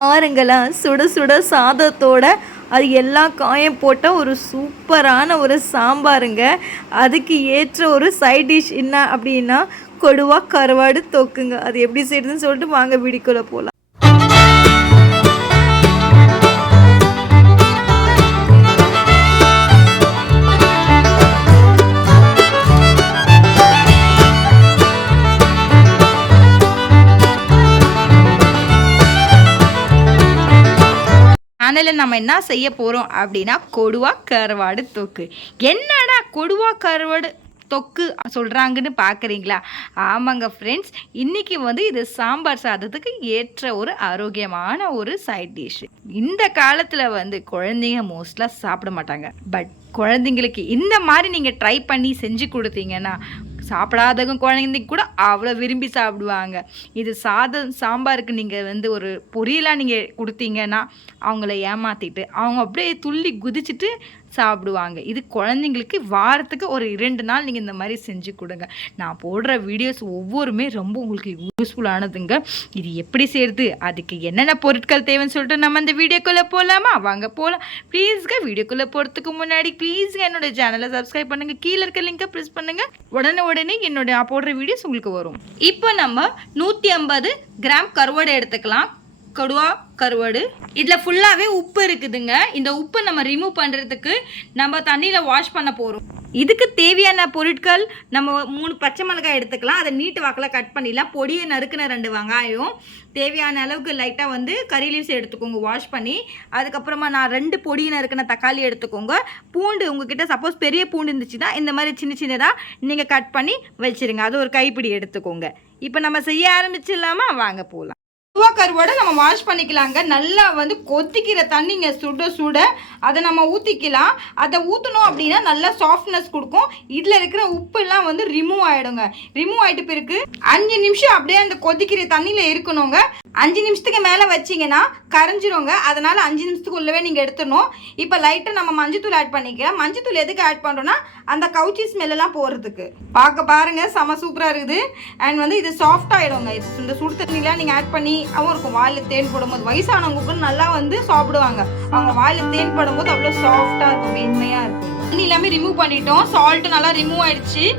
பாருங்களா சுட சுட சாதத்தோட அது எல்லா காயம் போட்ட ஒரு சூப்பரான ஒரு சாம்பாருங்க. அதுக்கு ஏற்ற ஒரு சைட் டிஷ் என்ன அப்படின்னா கொடுவா கருவாடு தொக்குங்க. அது எப்படி செய்யுதுன்னு சொல்லிட்டு வாங்க வீடியோக்குள்ளே போகலாம் சேனலில் நம்ம என்ன செய்ய போகிறோம் அப்படின்னா கொடுவா கருவாடு தொக்கு. என்னடா கொடுவா கருவாடு தொக்கு சொல்கிறாங்கன்னு பார்க்குறீங்களா ஆமாங்க ஃப்ரெண்ட்ஸ் இன்றைக்கி வந்து இது சாம்பார் சாதத்துக்கு ஏற்ற ஒரு ஆரோக்கியமான ஒரு சைட் டிஷ் இந்த காலத்தில் வந்து குழந்தைங்க மோஸ்ட்லாக சாப்பிட மாட்டாங்க. பட் குழந்தைங்களுக்கு இந்த மாதிரி நீங்கள் ட்ரை பண்ணி செஞ்சு கொடுத்தீங்கன்னா சாப்பிடாதவங்க குழந்தைங்க கூட அவ்வளோ விரும்பி சாப்பிடுவாங்க. இது சாதம் சாம்பாருக்கு நீங்கள் வந்து ஒரு பொரியலாக நீங்கள் கொடுத்தீங்கன்னா அவங்கள ஏமாற்றிட்டு அவங்க அப்படியே துள்ளி குதிச்சுட்டு சாப்பிடுவாங்க. இது குழந்தைங்களுக்கு வாரத்துக்கு ஒரு இரண்டு நாள் நீங்கள் இந்த மாதிரி செஞ்சு கொடுங்க. நான் போடுற வீடியோஸ் ஒவ்வொருமே ரொம்ப உங்களுக்கு யூஸ்ஃபுல்லானதுங்க இது எப்படி செய்கிறது அதுக்கு என்னென்ன பொருட்கள் தேவைன்னு சொல்லிட்டு நம்ம இந்த வீடியோக்குள்ளே போகலாமா வாங்க போகலாம் ப்ளீஸ்ங்க வீடியோக்குள்ளே போகிறதுக்கு முன்னாடி ப்ளீஸ்ங்க என்னோட சேனலை சப்ஸ்கிரைப் பண்ணுங்கள் கீழே இருக்க லிங்கை ப்ரெஸ் பண்ணுங்கள் உடனே உடனே என்னோட போடுற வீடியோஸ் உங்களுக்கு வரும். இப்போ நம்ம நூற்றி ஐம்பது கிராம் கருவாடை எடுத்துக்கலாம். கடுவா கருவாடு. இதில் ஃபுல்லாகவே உப்பு இருக்குதுங்க. இந்த உப்பை நம்ம ரிமூவ் பண்ணுறதுக்கு நம்ம தண்ணியில் வாஷ் பண்ண போகிறோம் இதுக்கு தேவையான பொருட்கள் நம்ம மூணு பச்சை மிளகாய் எடுத்துக்கலாம். அதை நீட்டு வாக்கில் கட் பண்ணிடலாம். பொடியை நறுக்குன ரெண்டு வெங்காயம். தேவையான அளவுக்கு லைட்டாக வந்து கறி லீவ்ஸ் எடுத்துக்கோங்க வாஷ் பண்ணி. அதுக்கப்புறமா நான் ரெண்டு பொடியை நறுக்குன தக்காளி எடுத்துக்கோங்க. பூண்டு உங்ககிட்ட சப்போஸ் பெரிய பூண்டு இருந்துச்சுன்னா இந்த மாதிரி சின்ன சின்னதாக நீங்கள் கட் பண்ணி வச்சிருங்க. அது ஒரு கைப்பிடி எடுத்துக்கோங்க. இப்போ நம்ம செய்ய ஆரம்பிச்சிடலாமா? வாங்க போகலாம் கருவாடை நம்ம வாஷ் பண்ணிக்கலாங்க. நல்லா வந்து கொதிக்கிற தண்ணிங்க சுட சுட அதை நம்ம ஊற்றிக்கலாம் அதை ஊற்றணும் அப்படின்னா நல்லா சாஃப்ட்னஸ் கொடுக்கும். இதில் இருக்கிற உப்புலாம் வந்து ரிமூவ் ஆகிடுங்க ரிமூவ் ஆகிட்டு பிறகு அஞ்சு நிமிஷம் அப்படியே அந்த கொதிக்கிற தண்ணியில் இருக்கணுங்க. அஞ்சு நிமிஷத்துக்கு மேலே வச்சிங்கன்னா கரைஞ்சிருங்க. அதனால் அஞ்சு நிமிஷத்துக்குள்ளவே நீங்கள் எடுத்துடணும். இப்போ லைட்டாக நம்ம மஞ்சத்தூள் ஆட் பண்ணிக்கலாம். மஞ்சத்தூள் எதுக்கு ஆட் பண்ணுறோன்னா அந்த கவுச்சி ஸ்மெல்லாம் போகிறதுக்கு பார்க்க பாருங்கள் செம சூப்பராக இருக்குது. அண்ட் வந்து இது சாஃப்ட் ஆகிடுங்க இது இந்த சுடு தண்ணிலாம் நீங்கள் ஆட் பண்ணி அவன் இருக்கும் வாயில் தேன் போடும்போது வயசானவங்க கூட நல்லா வந்து சாப்பிடுவாங்க. அவங்க வாயில் தேன் போடும்போது அவ்வளோ சாஃப்டாக இருக்கும் மென்மையாக இருக்கும். எல்லாமே ரிமூவ் பண்ணிட்டோம். சால்ட்டு நல்லா ரிமூவ் ஆயிடுச்சு.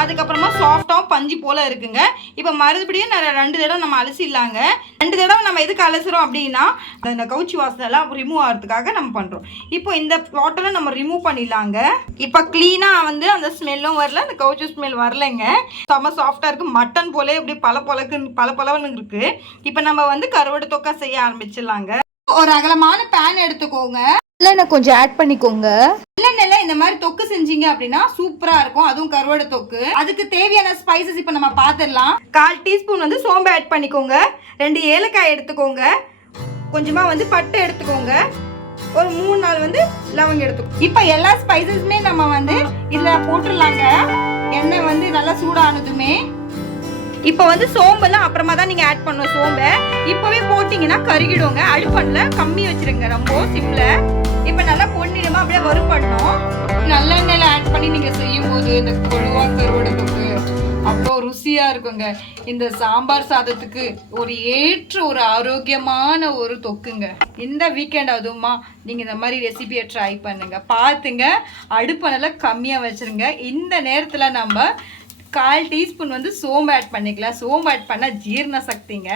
அதுக்கப்புறமா சாஃப்டாகவும் பஞ்சு போல் இருக்குங்க. இப்போ மறுபடியும் நான் ரெண்டு தடவை நம்ம அலசிடலாங்க. ரெண்டு தடவை நம்ம எதுக்கு அலசுறோம் அப்படின்னா அந்த கவுச்சி வாசனை எல்லாம் ரிமூவ் ஆகிறதுக்காக நம்ம பண்ணுறோம் இப்போ இந்த வாட்டரை நம்ம ரிமூவ் பண்ணிடலாங்க. இப்போ க்ளீனாக வந்து அந்த ஸ்மெல்லும் வரல அந்த கவுச்சி ஸ்மெல் வரலைங்க. செம்ம சாஃப்டாக இருக்குது மட்டன் போலே இப்படி பல பழக்கு பல பலவன்னு இருக்குது இப்போ நம்ம வந்து கருவாடு தொக்கா செய்ய ஆரம்பிச்சிடலாங்க. ஒரு அகலமான பேன் எடுத்துக்கோங்க. இல்லைண்ணா கொஞ்சம் ஆட் பண்ணிக்கோங்க. நல்லெண்ணெய்ல இந்த மாதிரி தொக்கு செஞ்சீங்க அப்படின்னா சூப்பரா இருக்கும். அதுவும் கருவாடு தொக்கு. அதுக்கு தேவையான ஸ்பைசஸ் இப்போ நம்ம பார்த்துடலாம் கால் டீஸ்பூன் வந்து சோம்பு ஆட் பண்ணிக்கோங்க. ரெண்டு ஏலக்காய் எடுத்துக்கோங்க. கொஞ்சமாக வந்து பட்டை எடுத்துக்கோங்க. ஒரு மூணு நாள் வந்து லவங்க எடுத்துக்கோ. இப்போ எல்லா ஸ்பைசஸுமே நம்ம வந்து இதில் போட்டுடலாங்க. எண்ணெய் வந்து நல்லா சூடானதுமே. இப்போ வந்து சோம்பெல்லாம் அப்புறமா தான் நீங்கள் ஆட் பண்ணணும் சோம்பை. இப்போவே போட்டிங்கன்னா கருகிடுவோங்க அடுப்பண்ணில் கம்மி வச்சுருங்க. ரொம்ப சிம்ல செய்யும்போது இந்த கொழுவா கருவாடு தொக்கு அவ்வளோ ருசியாக இருக்குங்க. இந்த சாம்பார் சாதத்துக்கு ஒரு ஏற்ற ஒரு ஆரோக்கியமான ஒரு தொக்குங்க. இந்த வீக்கெண்ட் அதுவுமா நீங்கள் இந்த மாதிரி ரெசிபியை ட்ரை பண்ணுங்க. பார்த்துங்க. அடுப்பை நல்லா கம்மியாக வச்சுருங்க. இந்த நேரத்தில் நம்ம கால் டீஸ்பூன் வந்து சோம்பு ஆட் பண்ணிக்கலாம். சோம்பு ஆட் பண்ணால் ஜீரண சக்திங்க.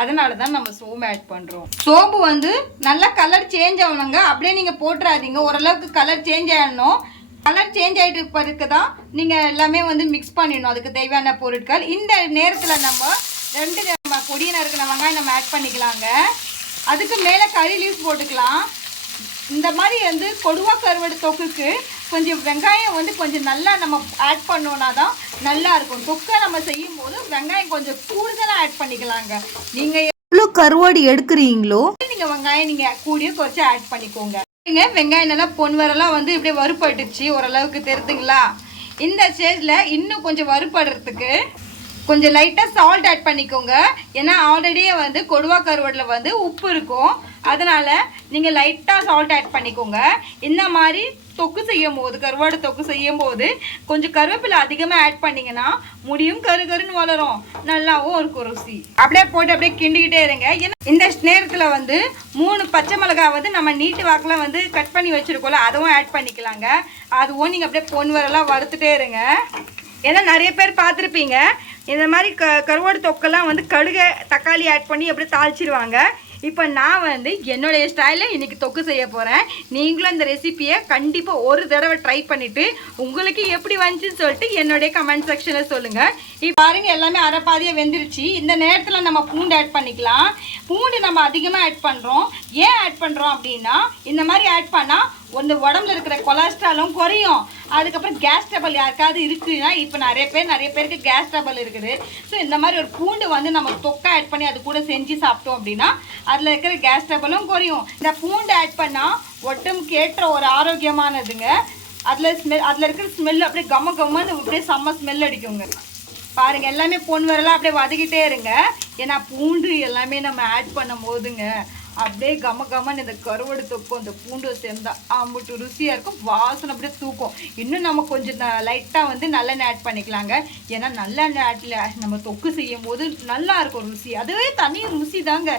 அதனால தான் நம்ம சோம்பு ஆட் பண்ணுறோம் சோம்பு வந்து நல்லா கலர் சேஞ்ச் ஆகணுங்க. அப்படியே நீங்கள் போட்டுறாதீங்க. ஓரளவுக்கு கலர் சேஞ்ச் ஆகணும் கலர் சேஞ்ச் ஆகிட்டு பிறகு தான் நீங்கள் எல்லாமே வந்து மிக்ஸ் பண்ணிடணும். அதுக்கு தேவையான பொருட்கள். இந்த நேரத்தில் நம்ம ரெண்டு நம்ம பொடியின இருக்கிற வெங்காயம் நம்ம ஆட் பண்ணிக்கலாங்க. அதுக்கு மேலே கறி லீவ்ஸ் போட்டுக்கலாம். இந்த மாதிரி வந்து கொடுவா கருவாடு தொக்குக்கு கொஞ்சம் வெங்காயம் வந்து கொஞ்சம் நல்லா நம்ம ஆட் பண்ணோன்னா தான் நல்லா இருக்கும். தொக்கை நம்ம செய்யும் போது வெங்காயம் கொஞ்சம் கூடுதலாக ஆட் பண்ணிக்கலாங்க. நீங்கள் எவ்வளோ கருவாடு எடுக்கிறீங்களோ நீங்கள் வெங்காயம் நீங்கள் கூடிய குறைச்சி ஆட் பண்ணிக்கோங்க. பாருங்க வெங்காயம் நல்லா பொன் வரலாம் வந்து இப்படியே வறுப்பட்டுச்சு ஓரளவுக்கு தெரியுதுங்களா இந்த ஸ்டேஜில் இன்னும் கொஞ்சம் வறுப்படுறதுக்கு கொஞ்சம் லைட்டாக சால்ட் ஆட் பண்ணிக்கோங்க. ஏன்னா ஆல்ரெடியே வந்து கொடுவா கருவாட்டில் வந்து உப்பு இருக்கும். அதனால் நீங்கள் லைட்டாக சால்ட் ஆட் பண்ணிக்கோங்க. இந்த மாதிரி தொக்கு செய்யும் போது கருவாடு தொக்கு செய்யும் போது கொஞ்சம் கருவேப்பிலை அதிகமாக ஆட் பண்ணிங்கன்னா முடியும் கரு கருன்னு வளரும். நல்லாவும் இருக்கும் ருசி. அப்படியே போட்டு அப்படியே கிண்டிக்கிட்டே இருங்க. ஏன்னா இந்த நேரத்தில் வந்து மூணு பச்சை மிளகாய் வந்து நம்ம நீட்டு வாக்கில் வந்து கட் பண்ணி வச்சுருக்கோம்ல அதுவும் ஆட் பண்ணிக்கலாங்க. அதுவும் நீங்கள் அப்படியே பொன் வரலாம் வறுத்துட்டே இருங்க. ஏன்னா நிறைய பேர் பார்த்துருப்பீங்க இந்த மாதிரி க கருவாடு தொக்கெல்லாம் வந்து கடுகு தக்காளி ஆட் பண்ணி அப்படியே தாளிச்சிருவாங்க. இப்போ நான் வந்து என்னுடைய ஸ்டைலில் இன்றைக்கி தொக்கு செய்ய போகிறேன் நீங்களும் இந்த ரெசிபியை கண்டிப்பாக ஒரு தடவை ட்ரை பண்ணிவிட்டு உங்களுக்கு எப்படி வந்துச்சுன்னு சொல்லிட்டு என்னுடைய கமெண்ட் செக்ஷனில் சொல்லுங்கள் இப்போ பாருங்கள் எல்லாமே அரைப்பாதியாக வெந்துருச்சு. இந்த நேரத்தில் நம்ம பூண்டு ஆட் பண்ணிக்கலாம். பூண்டு நம்ம அதிகமாக ஆட் பண்ணுறோம் ஏன் ஆட் பண்ணுறோம் அப்படின்னா இந்த மாதிரி ஆட் பண்ணால் உங்க உடம்புல இருக்கிற கொலஸ்ட்ராலும் குறையும். அதுக்கப்புறம் கேஸ் டபுள் யாருக்காவது இருக்குன்னா இப்போ நிறைய பேர் நிறைய பேருக்கு கேஸ் டபுள் இருக்குது. ஸோ இந்த மாதிரி ஒரு பூண்டு வந்து நம்ம தொக்கை ஆட் பண்ணி அது கூட செஞ்சு சாப்பிட்டோம் அப்படின்னா அதில் இருக்கிற கேஸ் டபுளும் குறையும். இந்த பூண்டு ஆட் பண்ணால் ஒட்டமுக்கு ஏற்ற ஒரு ஆரோக்கியமானதுங்க. அதில் ஸ்மெல் அதில் இருக்கிற ஸ்மெல் அப்படியே கம்ம கம்மன்னு அப்படியே செம்ம ஸ்மெல் அடிக்குங்க. பாருங்க எல்லாமே பொன் வரலாம் அப்படியே வதக்கிட்டே இருங்க. ஏன்னா பூண்டு எல்லாமே நம்ம ஆட் பண்ணும் போதுங்க. அப்படியே கம கமன்னு இந்த கருவாடு தொக்கும் இந்த பூண்டு சேர்ந்தா அம்பிட்டு ருசியாக இருக்கும். வாசனை அப்படியே தூக்கும். இன்னும் நம்ம கொஞ்சம் லைட்டாக வந்து நல்லெண்ணெய் ஆட் பண்ணிக்கலாங்க. ஏன்னா நல்லெண்ணெய் ஆட்டில் நம்ம தொக்கு செய்யும் போது நல்லா இருக்கும் ருசி. அதுவே தனி ருசி தாங்க.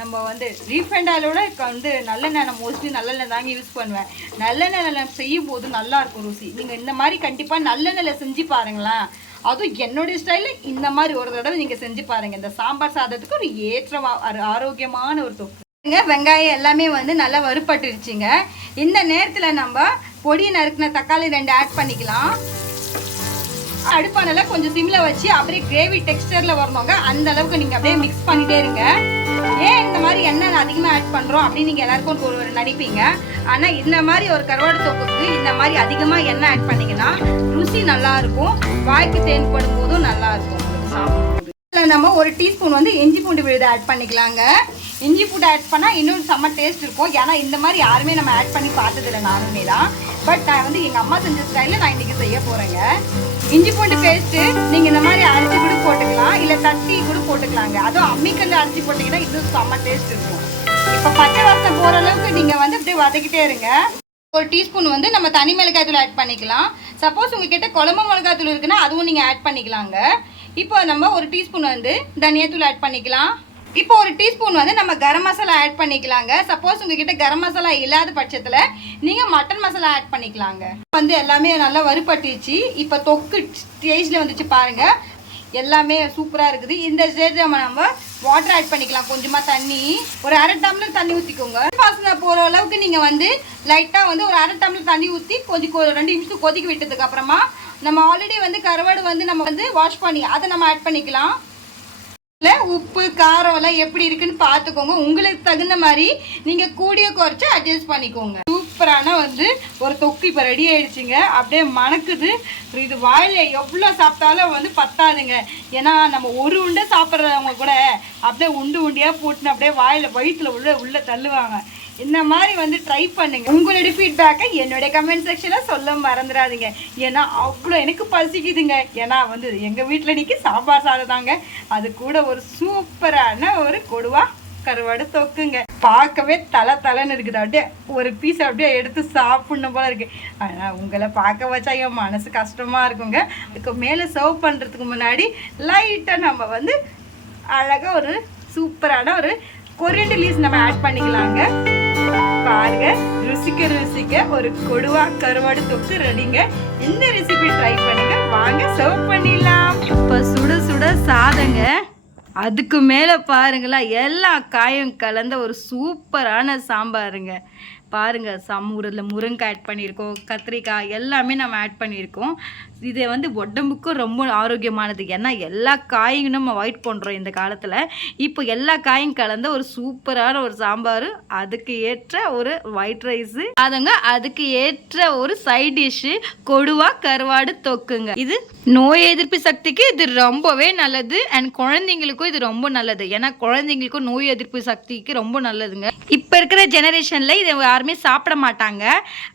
நம்ம வந்து ரீஃபைண்ட் ஆயிலோட வந்து நல்லெண்ணெய் நான் மோஸ்ட்லி நல்லெண்ணெய் தாங்க யூஸ் பண்ணுவேன். நல்லெண்ணெய் செய்யும் போது நல்லாயிருக்கும் ருசி. நீங்கள் இந்த மாதிரி கண்டிப்பாக நல்லெண்ணெயில் செஞ்சு பாருங்களேன். அதுவும் என்னுடைய ஸ்டைலில் இந்த மாதிரி ஒரு தடவை நீங்கள் செஞ்சு பாருங்கள் இந்த சாம்பார் சாதத்துக்கு ஒரு ஏற்ற ஒரு ஆரோக்கியமான ஒரு தொக்கு. வெங்காயம் எல்லாமே வந்து நல்லா வறுபட்டுருச்சுங்க. இந்த நேரத்தில் நம்ம பொடி நறுக்கின தக்காளி ரெண்டு ஆட் பண்ணிக்கலாம். அடுப்பானல கொஞ்சம் சிம்ல வச்சு அப்படியே கிரேவி டெக்ஸ்டர்ல வரணுங்க. அந்த அளவுக்கு நீங்க அப்படியே மிக்ஸ் பண்ணிட்டே இருங்க. ஏன் இந்த மாதிரி எண்ணெய் அதிகமாக ஆட் பண்றோம் அப்படின்னு நீங்க எல்லாருக்கும் ஒரு ஒரு நினைப்பீங்க ஆனா இந்த மாதிரி ஒரு கருவாடு தொக்குக்கு இந்த மாதிரி அதிகமா எண்ணெய் ஆட் பண்ணீங்கன்னா ருசி நல்லா இருக்கும். வாய்க்கு தேன்படும் போதும் நல்லா இருக்கும். நம்ம ஒரு டீஸ்பூன் வந்து இஞ்சி பூண்டு விழுது ஆட் பண்ணிக்கலாங்க. இஞ்சி பூண்டு ஆட் பண்ணால் இன்னும் செம்ம டேஸ்ட் இருக்கும். ஏன்னா இந்த மாதிரி யாருமே நம்ம ஆட் பண்ணி பார்த்ததில்ல நானுமே தான். பட் நான் வந்து எங்கள் அம்மா செஞ்ச ஸ்டைலில் நான் இன்றைக்கி செய்ய போகிறேங்க இஞ்சி பூண்டு பேஸ்ட்டு நீங்கள் இந்த மாதிரி அரைச்சி கூட போட்டுக்கலாம். இல்லை தட்டி கூட போட்டுக்கலாங்க. அதுவும் அம்மிக்கல்ல அரைச்சி போட்டிங்கன்னா இன்னும் செம்ம டேஸ்ட் இருக்கும். இப்போ பச்சை வாசம் போகிற அளவுக்கு நீங்கள் வந்து அப்படியே வதக்கிட்டே இருங்க. ஒரு டீஸ்பூன் வந்து நம்ம தனி மிளகாய் தூள் ஆட் பண்ணிக்கலாம். சப்போஸ் உங்ககிட்ட குழம்பு மிளகாய் தூள் இருக்குன்னா அதுவும் நீங்கள் ஆட் பண்ணிக்கலாங்க. இப்போ நம்ம ஒரு டீஸ்பூன் வந்து தனியாத்தூள் ஆட் பண்ணிக்கலாம். இப்போ ஒரு டீஸ்பூன் வந்து நம்ம கரம் மசாலா ஆட் பண்ணிக்கலாங்க. சப்போஸ் உங்ககிட்ட கரம் மசாலா இல்லாத பட்சத்தில் நீங்கள் மட்டன் மசாலா ஆட் பண்ணிக்கலாங்க. வந்து எல்லாமே நல்லா வறுபட்டுச்சு. இப்போ தொக்கு ஸ்டேஜில் வந்துச்சு பாருங்கள் எல்லாமே சூப்பராக இருக்குது. இந்த ஸ்டேஜ் நம்ம நம்ம வாட்டர் ஆட் பண்ணிக்கலாம். கொஞ்சமாக தண்ணி. ஒரு அரை டம்ளர் தண்ணி ஊற்றிக்கோங்க வாசனை போகிற அளவுக்கு நீங்கள் வந்து லைட்டாக வந்து ஒரு அரை டம்ளர் தண்ணி ஊற்றி கொஞ்சம் ரெண்டு நிமிஷம் கொதிக்க விட்டதுக்கு அப்புறமா நம்ம ஆல்ரெடி வந்து கருவாடு வந்து நம்ம வந்து வாஷ் பண்ணி அதை நம்ம ஆட் பண்ணிக்கலாம். இல்லை உப்பு காரம் எல்லாம் எப்படி இருக்குன்னு பார்த்துக்கோங்க. உங்களுக்கு தகுந்த மாதிரி நீங்கள் கூடிய குறைச்சி அட்ஜஸ்ட் பண்ணிக்கோங்க. சூப்பரான வந்து ஒரு தொக்கு இப்போ ரெடி ஆயிடுச்சுங்க. அப்படியே மணக்குது. இது வாயில எவ்வளோ சாப்பிட்டாலும் வந்து பத்தாதுங்க. ஏன்னா நம்ம ஒரு உண்டை சாப்பிட்றவங்க கூட அப்படியே உண்டு உண்டியாக போட்டுன்னு அப்படியே வாயில் வயிற்றுல உள்ள உள்ளே தள்ளுவாங்க. இந்த மாதிரி வந்து ட்ரை பண்ணுங்க. உங்களுடைய ஃபீட்பேக்கை என்னுடைய கமெண்ட் செக்ஷனில் சொல்ல மறந்துடாதீங்க. ஏன்னா அவ்வளோ எனக்கு பசிக்குதுங்க. ஏன்னா வந்து எங்கள் வீட்டில் இன்னைக்கு சாம்பார் சாதம் தாங்க அது கூட ஒரு சூப்பரான ஒரு கொடுவா கருவாடு தொக்குங்க. பார்க்கவே தலை தலைன்னு இருக்குது. அப்படியே ஒரு பீஸ் அப்படியே எடுத்து சாப்பிடணும் போல இருக்கு. ஆனால் உங்களை பார்க்க வச்சா என் மனசு கஷ்டமாக இருக்குங்க. அதுக்கு மேலே சர்வ் பண்ணுறதுக்கு முன்னாடி லைட்டாக நம்ம வந்து அழகாக ஒரு சூப்பரான ஒரு கொரியண்டர் லீஸ் நம்ம ஆட் பண்ணிக்கலாங்க. பாருங்க. ருசிக்க ருசிக்க ஒரு கொடுவா கருவாடு தொக்கு ரெடிங்க. இந்த ரெசிபி ட்ரை பண்ணுங்க. வாங்க சர்வ் பண்ணிடலாம். இப்போ சுட சுட சாதங்க. அதுக்கு மேலே பாருங்களேன் எல்லா காயும் கலந்த ஒரு சூப்பரான சாம்பாருங்க. பாருங்க சமூரில் முருங்கை ஆட் பண்ணியிருக்கோம் கத்திரிக்காய் எல்லாமே நம்ம ஆட் பண்ணியிருக்கோம். இது வந்து உடம்புக்கும் ரொம்ப ஆரோக்கியமானது. ஏன்னா எல்லா காயும் நம்ம அவாய்ட் பண்ணுறோம் இந்த காலத்தில். இப்போ எல்லா காயும் கலந்த ஒரு சூப்பரான ஒரு சாம்பார். அதுக்கு ஏற்ற ஒரு ஒயிட் ரைஸு அதுங்க அதுக்கு ஏற்ற ஒரு சைட் டிஷ்ஷு கொடுவா கருவாடு தொக்குங்க. இது நோய் எதிர்ப்பு சக்திக்கு இது ரொம்பவே நல்லது. அண்ட் குழந்தைங்களுக்கு குழந்தைங்களுக்கும் இது ரொம்ப நல்லது. ஏன்னா குழந்தைங்களுக்கும் நோய் எதிர்ப்பு சக்திக்கு ரொம்ப நல்லதுங்க. இப்போ இருக்கிற ஜெனரேஷனில் இதை யாருமே சாப்பிட மாட்டாங்க.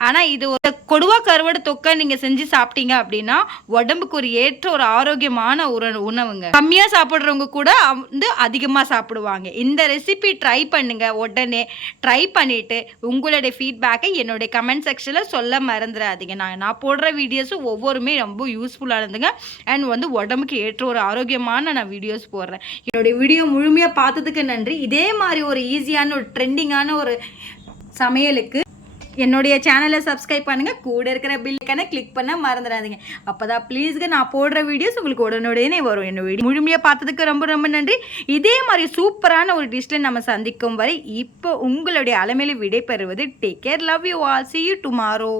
ஆனால் இது ஒரு கொடுவா கருவாடு தொக்கை நீங்கள் செஞ்சு சாப்பிட்டீங்க அப்படின்னா அப்படின்னா உடம்புக்கு ஒரு ஏற்ற ஒரு ஆரோக்கியமான ஒரு உணவுங்க. கம்மியாக சாப்பிட்றவங்க கூட வந்து அதிகமாக சாப்பிடுவாங்க. இந்த ரெசிபி ட்ரை பண்ணுங்க. உடனே ட்ரை பண்ணிட்டு உங்களுடைய ஃபீட்பேக்கை என்னுடைய கமெண்ட் செக்ஷனில் சொல்ல மறந்துடாதீங்க. நான் நான் போடுற வீடியோஸும் ஒவ்வொருமே ரொம்ப யூஸ்ஃபுல்லாக இருந்துங்க. அண்ட் வந்து உடம்புக்கு ஏற்ற ஒரு ஆரோக்கியமான நான் வீடியோஸ் போடுறேன். என்னுடைய வீடியோ முழுமையாக பார்த்ததுக்கு நன்றி. இதே மாதிரி ஒரு ஈஸியான ஒரு ட்ரெண்டிங்கான ஒரு சமையலுக்கு என்னுடைய சேனலை சப்ஸ்கிரைப் பண்ணுங்கள் கூட இருக்கிற பில்லுக்கான கிளிக் பண்ண மறந்துடாதீங்க. அப்போ தான் ப்ளீஸ்க்கு நான் போடுற வீடியோஸ் உங்களுக்கு உடனுடனே வரும். என்ன வீடியோ முழுமையாக பார்த்ததுக்கு ரொம்ப ரொம்ப நன்றி. இதே மாதிரி சூப்பரான ஒரு டிஷ்ஷில் நம்ம சந்திக்கும் வரை இப்போ உங்களுடைய அலமையில் விடைபெறுவது. Take care love you all see you tomorrow